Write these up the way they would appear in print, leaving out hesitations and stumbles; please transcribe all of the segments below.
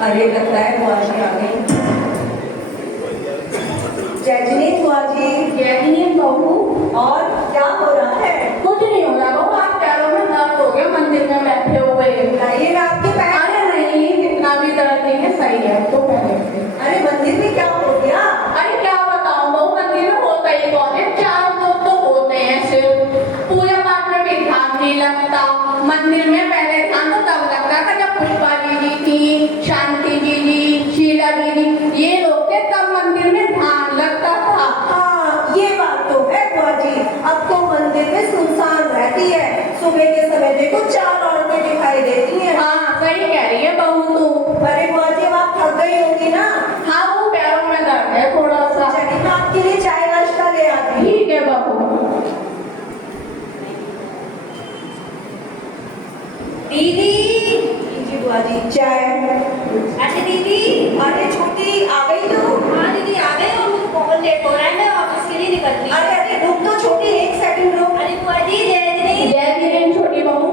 अरे लगता है बुआ जी आ गई। जय जिनेन्द्र बुआ जी। जय जिनेन्द्र बहू। और क्या हो रहा है? कुछ नहीं हो रहा बहू, आप पैरों में दर्द हो गया मंदिर में बैठे हुए। बताइए ना आपके पैर। अरे नहीं, जितना भी दर्द नहीं है, सही है तो पहले से। अरे मंदिर में क्या हो गया? अरे क्या बताऊं बहू, मंदिर में होता ही कौन है, 4 लोग तो होते हैं सिर्फ। पूजा पाठ में भी ध्यान नहीं लगता। मंदिर में पहले ध्यान तो तब लगता था जब पुष्पा दीदी थी, शांति दीदी, शीला दीदी, ये लोग थे, तब मंदिर में ध्यान लगता था। हाँ ये बात तो है बुआ जी। अब तो मंदिर में सुनसान रहती है। सुबह के समय देखो 4 औरतें दिखाई देती हैं। हाँ सही कह रही है बहू तू। अरे बुआ जी आप थक गई होंगी ना? हाँ वो पैरों में दर्द है थोड़ा सा। चलिए मैं आपके लिए चाय नाश्ता ले आती हूँ। ठीक है बहू। दीदी। जी बुआ जी चाय। अच्छा दीदी। अरे छोटी आ गई तू? हाँ दीदी आ गए और मुझे बहुत लेट हो रहा है, मैं ऑफिस के लिए निकलती हूँ। अरे रुक तो छोटी, एक सेकंड रुक। अरे बुआ जी जय जिनेन्द्र। जय जिनेन्द्र छोटी बहू।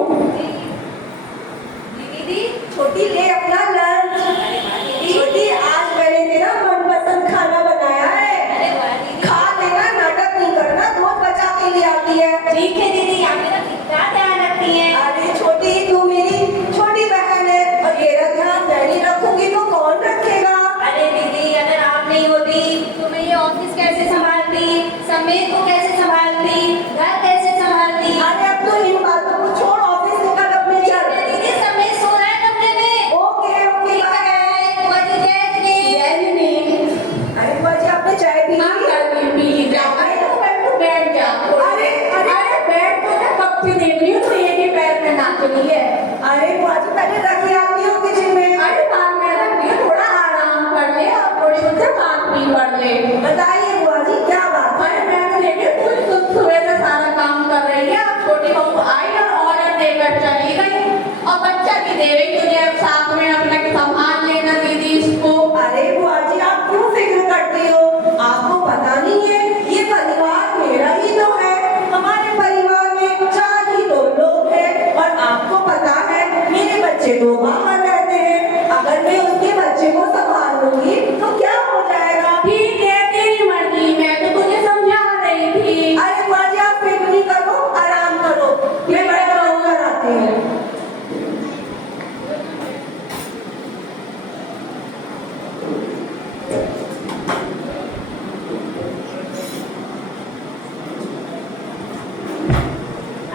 दीदी। छोटी ले अपना लंच। अरे वाह दीदी। छोटी आज मैंने तेरा मनपसंद खाना बनाया है। अरे वाह दीदी। खा लेना, नाटक नहीं करना, दूध बचा के लिए आती है। ठीक है दीदी, आप मेरा कितना ध्यान रखती हैं। अरे छोटी तू मेरी छोटी बहन है और तेरा ध्यान मैं नहीं रखूंगी तो कौन रखेगा? अरे दीदी अगर आप नहीं होती तो मैं ये ऑफिस कैसे संभालती, समेत को कैसे संभालती, घर कैसे संभालती। अरे अब तो इन बातों को छोड़, ऑफिस निकल अपने चल। दीदी समेत सो रहा है कमरे में। Okay okay bye. बुआ जी जय जिनेन्द्र। जय जिनेन्द्र। अरे बुआ जी आपने चाय पी हाँ ली? कर ली, पी ली। जाओ अरे तो बैठ जा। अरे, अरे। अरे बैठ तो जा, कब से देख रही हूँ तो एक ही पैर में नाच रही है। अरे बुआ जी पहले रख के आती हूँ किचन में। अरे बाद में रख दिया, थोड़ा आराम कर ले और थोड़ी से बात भी कर ले। बताइए बुआ जी क्या बात है? अरे मैं तो लेके कुछ सुबह से सारा काम कर रही है, अब छोटी बहू आई और ऑर्डर देकर चली गई और बच्चा भी दे रही तुझे, अब साथ में अपना संभाल लेना दीदी इसको। अरे बुआ जी आप क्यों फिक्र करती हो? आपको पता नहीं है ये परिवार मेरा ही तो है। हमारे परिवार में 4 ही तो लोग हैं और आपको पता है मेरे बच्चे तो बाहर रहते हैं। अगर मैं उनके बच्चे को संभाल लूंगी तो क्या हो जाएगा? ठीक है तेरी मर्जी, मैं तो तुझे समझा रही थी। अरे बुआ जी आप फिक्र नहीं करो, आराम करो, मैं बड़ा कर आती हूँ।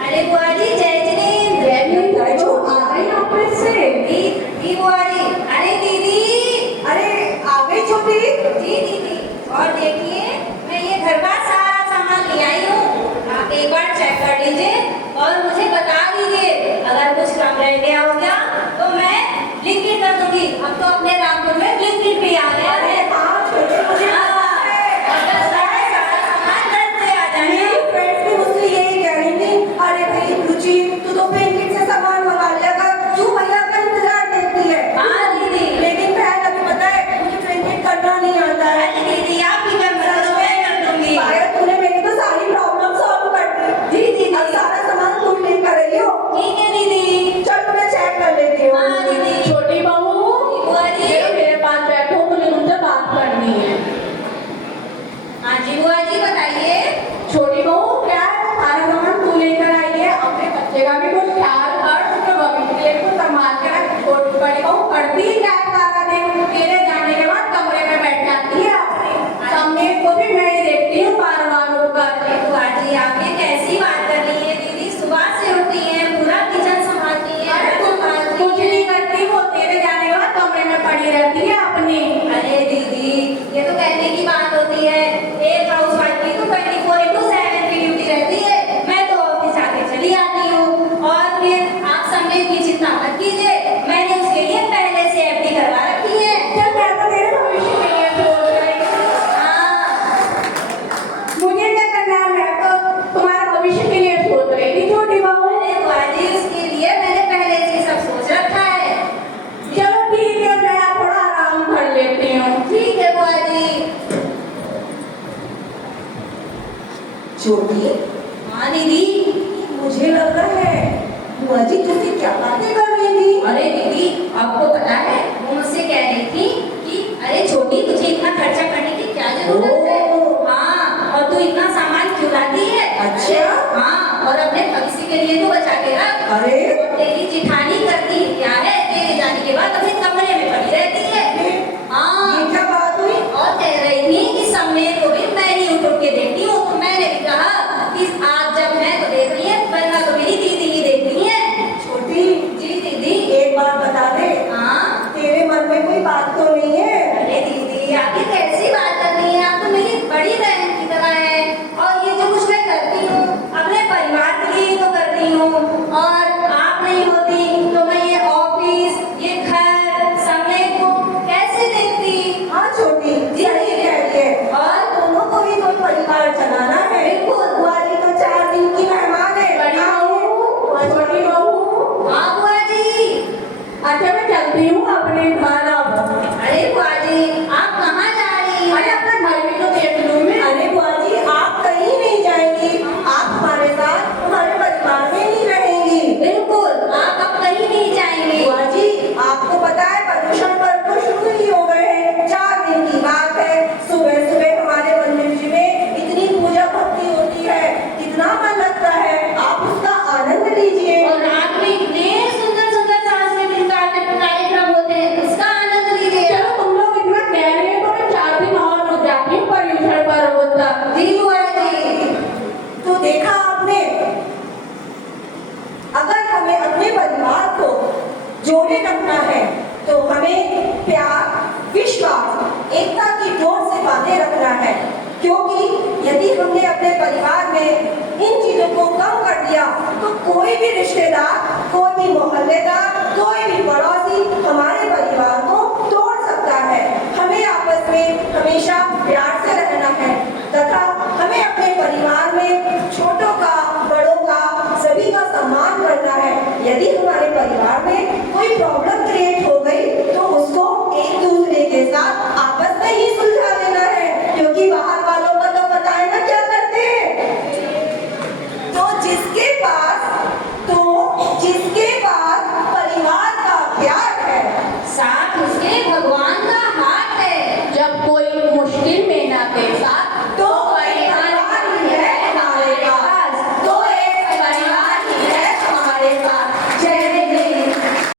अरे बुआ जी जय जिनेन्द्र। जय जिनेन्द्र आ गई ऑफिस से। जी बुआ जी। अरे दीदी। अरे आ गई छोटी? जी दीदी। और देखिए मैं ये घर का सारा सामान ले आई हूँ, आप एक बार चेक कर लीजिए और मुझे बता दीजिए, अगर कुछ कम रह गया हो गया तो मैं ब्लिंकिट कर दूंगी। अब तो अपने रामपुर में ब्लिंकिट भी आ गया है। हाँ छोटी मुझे और बस सारा सामान घर पे आ जाए। मेरी फ्रेंड भी मुझसे यही कह रही थी, अरे भाई रुचि तू तो ब्लिंकिट से सामान मंगा लिया कर, क्यों भैया का इंतजार देखती है? हाँ दीदी। लेकिन बहन अभी पता है मुझे ब्लिंकिट करना नहीं आता है। अरे दीदी आप भी कर दो, मैं कर दूंगी। अरे तूने मेरी तो सारी प्रॉब्लम सॉल्व कर दी। जी दीदी। अब सारा सामान तू लेकर रही हो। ठीक है दीदी। चल मैं चेक कर लेती हूँ। हाँ दीदी। छोटी बहू बुआ जी। मेरे पास बैठो, मुझे तुमसे बात करनी है। हाँ जी बुआ जी बताइए। छोटी बहू क्या है, सारा सामान तू लेकर आई है, अपने बच्चे का भी कुछ ख्याल कर, उसके भविष्य के लिए कुछ संभाल के रख। छोटी बड़ी बहू करती ही क्या है सारा दिन, तेरे जाने के बाद कमरे में बैठ जाती है अपने। समेत को भी मैं ही देखती हूँ बार बार होकर। बुआ जी आप ये कैसी बात कर रही है दीदी, सुबह से उठती हैं पूरा किचन संभालती हैं। अरे कुछ नहीं करती, वो तेरे जाने के बाद कमरे में पड़ी रहती है अपनी। अरे दीदी ये तो कहने की बात होती है, एक हाउस वाइफ की तो 24/7 की ड्यूटी रहती है। मैं तो ऑफिस आके चली आती हूँ और फिर आप समेत की चिंता मत कीजिए, मैंने उसके लिए पहले से एफडी करवा रखी है। चल मैं तो तेरे भविष्य के लिए सोच रही हूँ। हाँ मुझे क्या करना है, मैं तो तुम्हारे भविष्य के लिए सोच रही थी छोटी बहू। अरे बुआ जी उसके लिए मैंने पहले से सब सोच रखा है। चलो ठीक है, मैं थोड़ा आराम कर लेती हूँ। ठीक है बुआ जी। छोटी हाँ दीदी। मुझे लग रहा है बुआ जी तुमसे क्या बातें कर रही थी? अरे दीदी आपको पता है वो मुझसे कह बात तो नहीं है। अरे दीदी, आप ये कैसी बात कर रही हैं? आप तो मेरी बड़ी बहन की तरह है। और ये जो कुछ मैं करती हूँ अपने परिवार के लिए तो करती हूँ, और आप नहीं होती तो मैं ये ऑफिस, ये घर समेत को कैसे देखती? हाँ छोटी, जी। सही कह रही है। और दोनों को भी तो परिवार चलाना है। बिल्कुल। बुआ जी तो 4 दिन की मेहमान है। बड़ी बहू, छोटी बहू। हाँ बुआ जी। अच्छा मैं चलती हूँ अपने घर अब। अरे बुआ जी, आप कहाँ जा रही हैं? अरे अपना घर भी तो देख लूँ मैं। अरे बुआ जी, आप कहीं नहीं जाएंगी, आप हमारे साथ हमारे परिवार में ही रहेंगी। बिल्कुल, आप अब कहीं नहीं जाएंगे। बुआ जी, आपको पता है प्रदूषण पर तो शुरू ही हो गए हैं। 4 दिन की बात है। सुबह सुबह हमारे मंदिर जी में इतनी पूजा भक्ति होती है, कितना मन लगता है, आप उसका आनंद लीजिए। और रात में इतने सुंदर सुंदर सांस्कृतिक कार्यक्रम होते हैं, उसका आनंद लीजिए। चलो तुम लोग इतना कह रहे हो तो मैं 4 दिन और रुक जाती हूँ पर्यूषण पर्व तक। जी बुआ जी। तो देखा आपने, अगर हमें अपने परिवार को जोड़े रखना है तो हमें प्यार, विश्वास, एकता की डोर से बांधे रखना है। क्योंकि यदि हमने अपने परिवार में इन चीजों को कम कर दिया तो कोई भी रिश्तेदार, कोई भी मोहल्लेदार, कोई भी पड़ोसी